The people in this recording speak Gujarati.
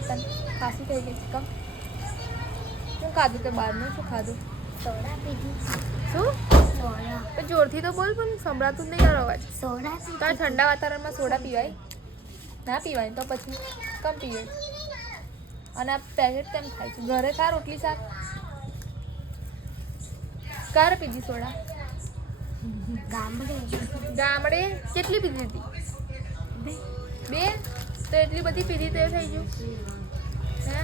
થઈ તને ખાંસી થઈ ગઈ કમ શું ખાધું તે બહારનું શું ખાધું સોડા પીધી શું સોડા તો જોરથી તો બોલ પણ સંભળાતું જ નહીં તારો અવાજ સોડા તાર ઠંડા વાતાવરણમાં સોડા પીવાય ના પીવાય તો પછી કમ પીવે અને આ પેકેટ કેમ ખાય છે ઘરે ખા રોટલી શાક ક્યારે પીધી સોડા ગામડે કેટલી પીધી હતી બે તો એટલી બધી પીધી તો એ થઈ ગયું હે